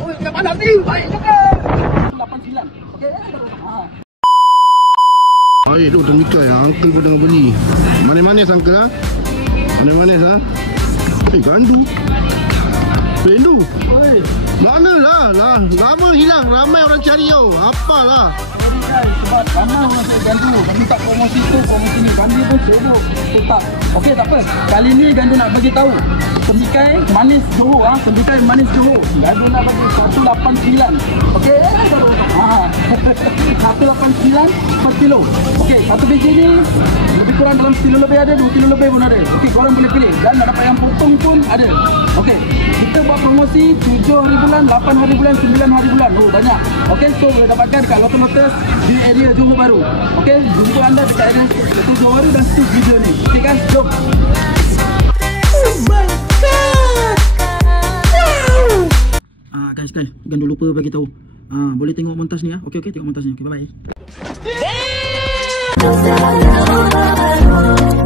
Oi, kat mana ni? Baik juga. 89. Okey, Baik tu temikai ya, uncle pun tengah beli. Manis-manis uncle ha? Manis-manis ha? Gandu. Gandu. Oi. Mana lah? Lama hilang, ramai orang cari tau. Apalah. Sebab ramai orang cari gandu. Kami tak promosi tu, promosi ni. Gandu pun sibuk. Tetap. Okey, tak apa. Kali ni gandu nak bagi tahu. Temikai manis Johor ah, temikai manis Johor. Gandu nak bagi 189. Okey, ha. 189 per kilo. Okey, satu biji ni lebih kurang dalam kilo lebih ada, 2 kilo lebih pun ada. Okey, korang boleh pilih. Dan nak dapat yang potong pun ada. Okey, kita buat promosi 7 hari bulan, 8 hari bulan, 9 hari bulan. Oh, banyak. Okey, so boleh dapatkan dekat Lotus Motors di area Johor Bahru. Okey, jumpa anda dekat area Johor Bahru dan stop video ni. Okey guys, jom. Guys, gandu lupa bagi tahu. Boleh tengok montas ni ya. Okey, tengok montas ni. Okey, bye bye.